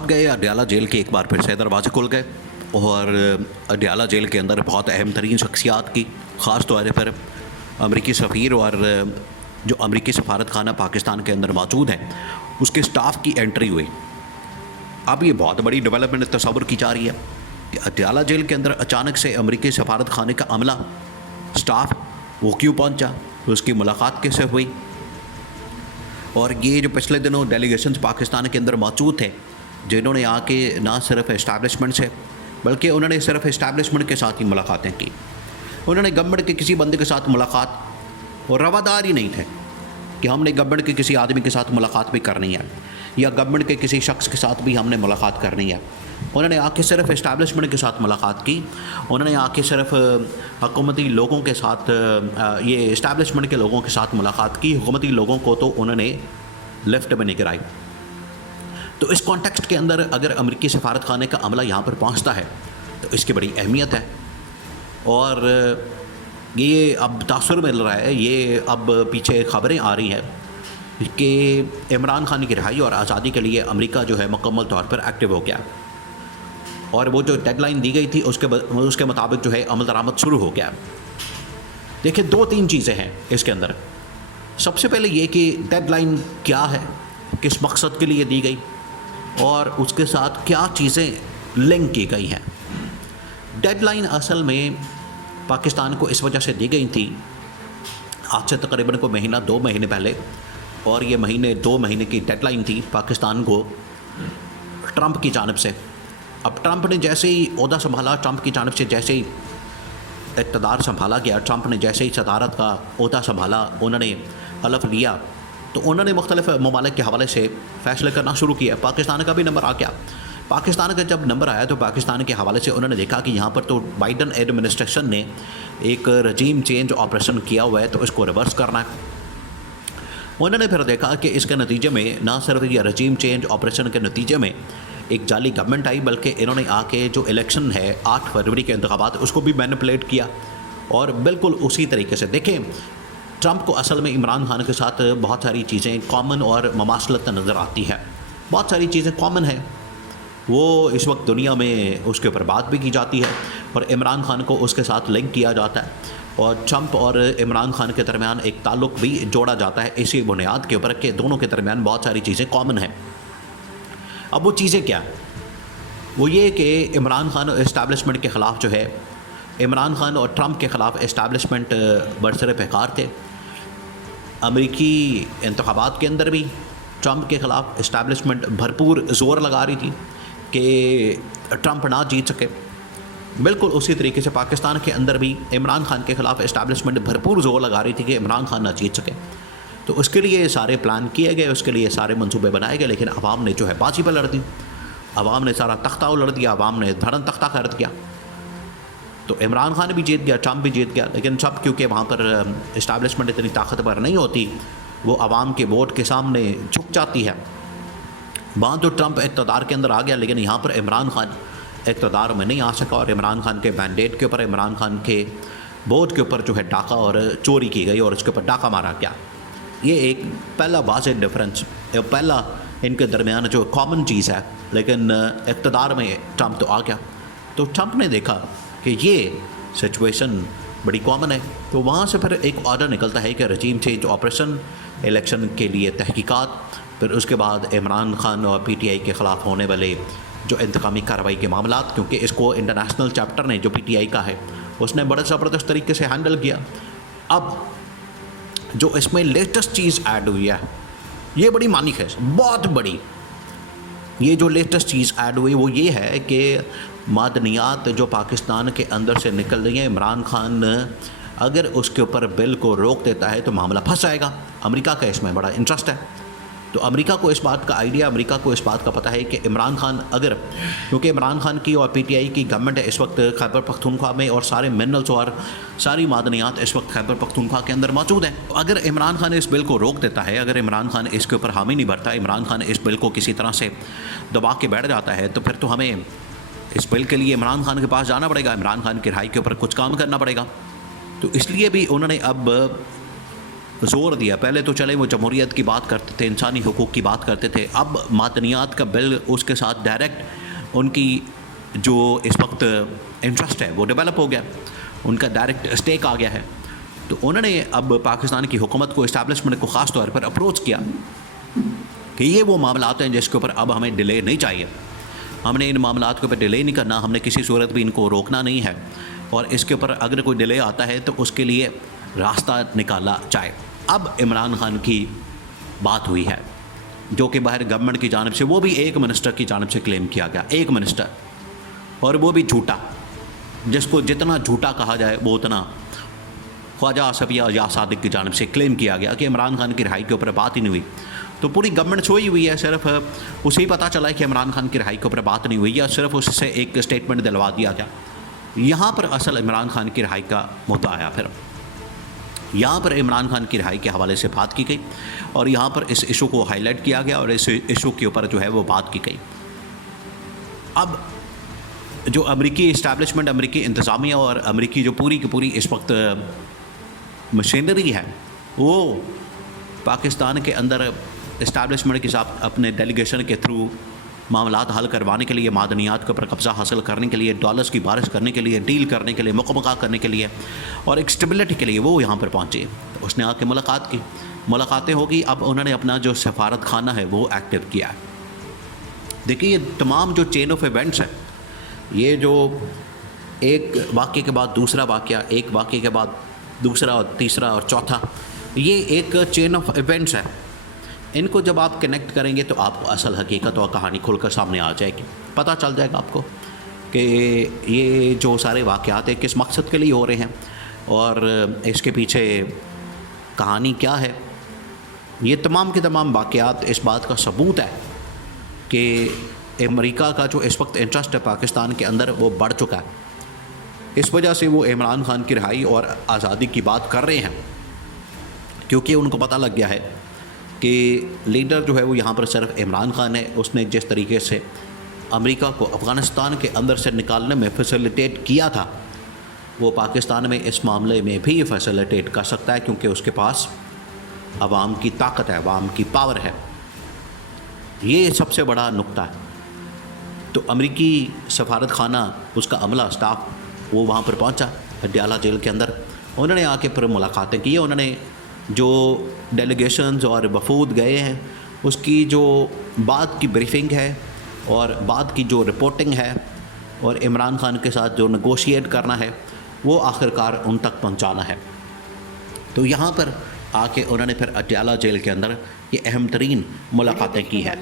साहब गए अडयाला जेल के, एक बार फिर से दरवाजे खुल गए और अडयाला जेल के अंदर बहुत अहम तरीन शख्सियात की ख़ास तौर पर अमरीकी सफ़ीर और जो अमरीकी सफारत खाना पाकिस्तान के अंदर मौजूद है उसके स्टाफ की एंट्री हुई। अब ये बहुत बड़ी डेवलपमेंट तस्वुर की जा रही है कि अडयाला जेल के अंदर अचानक से अमरीकी सफारत खाने का अमला स्टाफ वो क्यों पहुंचा, उसकी मुलाकात कैसे हुई। और ये जो पिछले दिनों डेलीगेशंस पाकिस्तान के अंदर मौजूद थे जिन्होंने आके ना सिर्फ इस्टेब्लिशमेंट से बल्कि उन्होंने सिर्फ इस्टेब्लिशमेंट के साथ ही मुलाकातें की, उन्होंने गवर्नमेंट के किसी बंदे के साथ मुलाकात और रवादार ही नहीं थे कि हमने गवर्नमेंट के किसी आदमी के साथ मुलाकात भी करनी है या गवर्नमेंट के किसी शख्स के साथ भी हमने मुलाकात करनी है। उन्होंने आके सिर्फ इस्टेब्लिशमेंट के साथ मुलाकात की, उन्होंने आके सिर्फ हुकूमती लोगों के साथ ये इस्टेब्लिशमेंट के लोगों के साथ मुलाकात की, हुकूमती लोगों को तो उन्होंने लिफ्ट में नहीं गिराई। तो इस कॉन्टेक्स्ट के अंदर अगर अमरीकी सफारत खाने का अमला यहाँ पर पहुँचता है तो इसकी बड़ी अहमियत है। और ये अब तासुर मिल रहा है, ये अब पीछे खबरें आ रही हैं कि इमरान खान की रिहाई और आज़ादी के लिए अमेरिका जो है मुकम्मल तौर पर एक्टिव हो गया और वो जो डेडलाइन दी गई थी उसके मुताबिक जो है अमल दरामद शुरू हो गया। देखिए, दो तीन चीज़ें हैं इसके अंदर। सबसे पहले ये कि डेडलाइन क्या है, किस मकसद के लिए दी गई और उसके साथ क्या चीज़ें लिंक की गई हैं। डेडलाइन असल में पाकिस्तान को इस वजह से दी गई थी आज से तकरीबन को महीना 2 महीने पहले, और ये 2 महीने की डेडलाइन थी पाकिस्तान को ट्रंप की जानिब से। अब ट्रंप ने जैसे ही ओहदा संभाला, ट्रंप की जानिब से जैसे ही इक़्तिदार संभाला गया, ट्रंप ने जैसे ही सदारत का ओहदा संभाला, उन्होंने हलफ लिया तो उन्होंने मुख्तलिफ ममालिक के हवाले से फ़ैसले करना शुरू किया। पाकिस्तान का भी नंबर आ गया। पाकिस्तान का जब नंबर आया तो पाकिस्तान के हवाले से उन्होंने देखा कि यहाँ पर तो बाइडन एडमिनिस्ट्रेशन ने एक रजीम चेंज ऑपरेशन किया हुआ है तो इसको रिवर्स करना है। उन्होंने फिर देखा कि इसके नतीजे में ना सिर्फ ये रजीम चेंज ऑपरेशन के नतीजे में एक जाली गवर्नमेंट आई, बल्कि इन्होंने आके जो इलेक्शन है 8 फरवरी के इंतखाबात उसको भी मैनिपुलेट किया। और बिल्कुल उसी तरीके से देखें, ट्रंप को असल में इमरान खान के साथ बहुत सारी चीज़ें कॉमन और ममासलत नज़र आती है, बहुत सारी चीज़ें कॉमन है, वो इस वक्त दुनिया में उसके ऊपर बात भी की जाती है और इमरान खान को उसके साथ लिंक किया जाता है और ट्रंप और इमरान खान के दरमियान एक ताल्लुक़ भी जोड़ा जाता है इसी बुनियाद के ऊपर कि दोनों के दरमियान बहुत सारी चीज़ें कॉमन हैं। अब वो चीज़ें क्या, वो ये कि इमरान खान इस्टेब्लिशमेंट के ख़िलाफ़ जो है, इमरान खान और ट्रंप के ख़िलाफ़ इस्टेब्लिशमेंट बरसर पेकार थे। अमेरिकी इंतखाबात के अंदर भी ट्रंप के ख़िलाफ़ इस्टेब्लिशमेंट भरपूर ज़ोर लगा रही थी कि ट्रंप ना जीत सके। बिल्कुल उसी तरीके से पाकिस्तान के अंदर भी इमरान खान के ख़िलाफ़ इस्टेब्लिशमेंट भरपूर ज़ोर लगा रही थी कि इमरान खान ना जीत सके। तो उसके लिए सारे प्लान किए गए, उसके लिए सारे मंसूबे बनाए गए, लेकिन अवाम ने जो है बाजी पर लड़ दी। अवाम ने सारा तख्ता उलट दिया, अवाम ने धड़न तख्ता कर दिया। तो इमरान खान भी जीत गया, ट्रंप भी जीत गया, लेकिन ट्रंप क्योंकि वहाँ पर इस्टेब्लिशमेंट इतनी ताकतवर नहीं होती, वो अवाम के वोट के सामने झुक जाती है। वहाँ तो ट्रंप इक़्तिदार के अंदर आ गया, लेकिन यहाँ पर इमरान खान इक़्तिदार में नहीं आ सका और इमरान खान के मैंडेट के ऊपर, इमरान खान के वोट के ऊपर जो है डाका और चोरी की गई और उसके ऊपर डाका मारा गया। ये एक पहला वाज़ेह डिफरेंस, पहला इनके दरमियान जो कॉमन चीज़ है, लेकिन इक़्तिदार में ट्रंप तो आ गया। तो ट्रंप ने देखा कि ये सिचुएशन बड़ी कॉमन है, तो वहाँ से फिर एक ऑर्डर निकलता है कि रजीम चेंज ऑपरेशन, इलेक्शन के लिए तहकीकात, फिर उसके बाद इमरान खान और PTI के ख़िलाफ़ होने वाले जो इंतकामी कार्रवाई के मामलात, क्योंकि इसको इंटरनेशनल चैप्टर ने जो PTI का है उसने बड़े ज़बरदस्त तरीके से हैंडल किया। अब जो इसमें लेटेस्ट चीज़ ऐड हुई है ये बड़ी मानी है, बहुत बड़ी। ये जो लेटेस्ट चीज़ ऐड हुई वो ये है कि मादनियात जो पाकिस्तान के अंदर से निकल रही हैं, इमरान खान अगर उसके ऊपर बिल को रोक देता है तो मामला फंस जाएगा। अमेरिका का इसमें बड़ा इंटरेस्ट है। तो अमेरिका को इस बात का आइडिया, अमेरिका को इस बात का पता है कि इमरान खान अगर, क्योंकि इमरान खान की और PTI की गवर्नमेंट है इस वक्त खैबर पख्तूनख्वा में और सारे मिनरल्स और सारी मादनियात इस वक्त खैबर पख्तूनख्वा के अंदर मौजूद हैं। तो अगर इमरान खान इस बिल को रोक देता है, अगर इमरान खान इसके ऊपर हामी नहीं भरता, इमरान खान इस बिल को किसी तरह से दबा के बैठ जाता है, तो फिर तो हमें इस बिल के लिए इमरान खान के पास जाना पड़ेगा, इमरान खान की रिहाई के ऊपर कुछ काम करना पड़ेगा। तो इसलिए भी उन्होंने अब ज़ोर दिया। पहले तो चले वो जमहूरियत की बात करते थे, इंसानी हकूक़ की बात करते थे, अब मादनियात का बिल उसके साथ डायरेक्ट उनकी जो इस वक्त इंटरेस्ट है वो डेवलप हो गया, उनका डायरेक्ट स्टेक आ गया है। तो उन्होंने अब पाकिस्तान की हुकूमत को, इस्टेब्लिशमेंट को ख़ास तौर पर अप्रोच किया कि ये वो मामलात हैं जिसके ऊपर अब हमें डिले नहीं चाहिए, हमने इन मामलात के ऊपर डिले नहीं करना, हमने किसी सूरत भी इनको रोकना नहीं है, और इसके ऊपर अगर कोई डिले आता है तो उसके लिए रास्ता निकाला जाए। अब इमरान खान की बात हुई है जो कि बाहर गवर्नमेंट की जानिब से, वो भी एक मिनिस्टर की जानिब से क्लेम किया गया, एक मिनिस्टर, और वो भी झूठा, जिसको जितना झूठा कहा जाए वो उतना। ख्वाजा आसफ या सादिक की जानिब से क्लेम किया गया कि इमरान खान की रिहाई के ऊपर बात ही नहीं हुई। तो पूरी गवर्नमेंट सोई हुई है, सिर्फ उसे ही पता चला है कि इमरान खान की रिहाई के ऊपर बात नहीं हुई, या सिर्फ उससे एक स्टेटमेंट दिलवा दिया गया। यहाँ पर असल इमरान खान की रिहाई का मुद्दा आया। फिर यहाँ पर इमरान खान की रिहाई के हवाले से बात की गई और यहाँ पर इस इशू को हाईलाइट किया गया और इस इशू के ऊपर जो है वो बात की गई। अब जो अमरीकी इस्टेब्लिशमेंट, अमरीकी इंतज़ामिया और अमरीकी जो पूरी की पूरी इस वक्त मशीनरी है, वो पाकिस्तान के अंदर इस्टेब्लिशमेंट के साथ अपने डेलीगेशन के थ्रू मामलात हल करवाने के लिए, मादनियात के ऊपर कब्ज़ा हासिल करने के लिए, डॉलर्स की बारिश करने के लिए, डील करने के लिए, मुकम्मल करने के लिए और एक स्टेबिलिटी के लिए वो यहाँ पर पहुँचे। तो उसने आके मुलाकात की, मुलाकातें होगी। अब उन्होंने अपना जो सफारत खाना है वो एक्टिव किया है। देखिए, ये तमाम जो चेन ऑफ इवेंट्स है, ये जो एक वाक़े के बाद दूसरा वाक़या, एक वाक़े के बाद दूसरा और तीसरा और चौथा, ये एक चेन ऑफ इवेंट्स है। इनको जब आप कनेक्ट करेंगे तो आपको असल हकीकत और कहानी खुलकर सामने आ जाएगी, पता चल जाएगा आपको कि ये जो सारे वाक़यात हैं किस मकसद के लिए हो रहे हैं और इसके पीछे कहानी क्या है। ये तमाम के तमाम वाक़यात इस बात का सबूत है कि अमेरिका का जो इस वक्त इंटरेस्ट है पाकिस्तान के अंदर वो बढ़ चुका है। इस वजह से वो इमरान खान की रिहाई और आज़ादी की बात कर रहे हैं, क्योंकि उनको पता लग गया है कि लीडर जो है वो यहाँ पर सिर्फ इमरान खान है। उसने जिस तरीके से अमेरिका को अफ़गानिस्तान के अंदर से निकालने में फैसिलिटेट किया था, वो पाकिस्तान में इस मामले में भी फैसिलिटेट कर सकता है, क्योंकि उसके पास अवाम की ताकत है, अवाम की पावर है। ये सबसे बड़ा नुक्ता है। तो अमेरिकी सफारत खाना, उसका अमला, स्टाफ, वो वहाँ पर पहुँचा अड्याला जेल के अंदर। उन्होंने आके फिर मुलाकातें की। उन्होंने जो डेलीगेशंस और वफूद गए हैं उसकी जो बाद की ब्रीफिंग है और बाद की जो रिपोर्टिंग है और इमरान खान के साथ जो नेगोशिएट करना है वो आखिरकार उन तक पहुंचाना है। तो यहाँ पर आके उन्होंने फिर अड्याला जेल के अंदर ये अहम तरीन मुलाकातें की है।